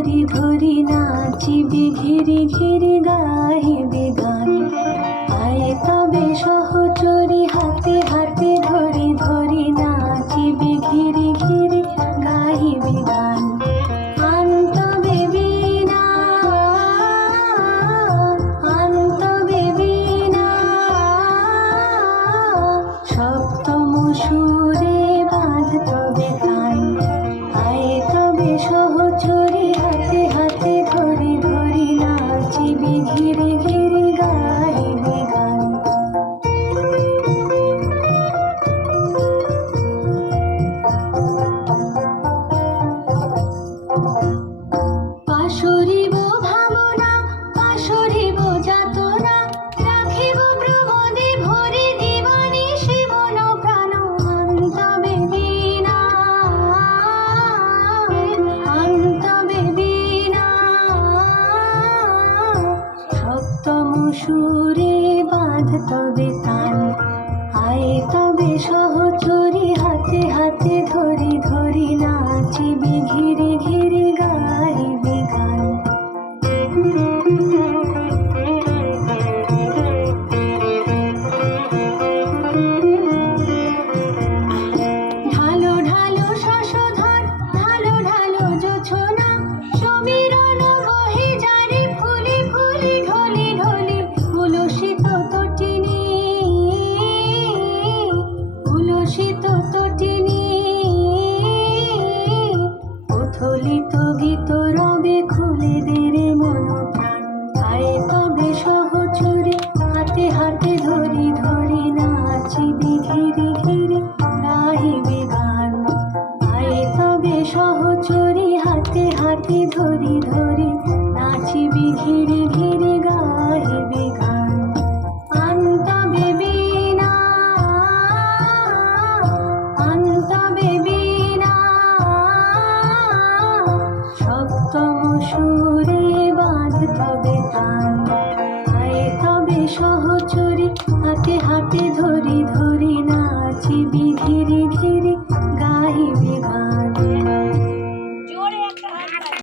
ধরি ধরি নাচিবি ঘিরি ঘিরি গাহিবি গান। আয় তবে সহচরি হাতে হাতে ধরি ধরি নাচিবি ঘিরি ঘিরি গাহিবি গান। আনতবে বীণা আনতবে বীণা সপ্তম সুরে বাঁধ তবে কান। আয় তবে সহচরি হাতে হাতে ধরি ধরি নাচিবি ঘিরি ঘিরি গাহিবি গান। পাশরিব ভাবনা পাশরিব যাতনা রাখিব প্রমোদে ভরে দিবানি শিবন প্রাণ। আনতবে বীণা আনতবে বীণা সপ্তম সুরে বাঁধ তবে তান। আয় তবে সহচরি হাতে হাতে ধরি ধরি নাচিবি ঘিরি ঘিরি গাহিবি গান। ঢালো ঢালো শশধর ঢালো ঢালো জোছনা সমীরণ বহে যারে ফুলি ফুলি ঢলি ঢলি। উলসিত তটিনী উলসিত তটিনী উথলিত গীত রবে খুলে দেরে মন প্রাণ। আয় তবে সহচরি হাতে হাতে ধরি ধরি নাচিবি ঘিরি ঘিরি গাহিবি গান। আয় তবে সহচরি হাতে হাতে ধরি ধরি নাচিবি ঘিরি ঘিরি গাহিবি গান। আনতবে বীণা আনতবে বীণা সপ্তম সুরে বাঁধ তবে তান। আয় তবে সহচরি হাতে হাতে ধরি ধরি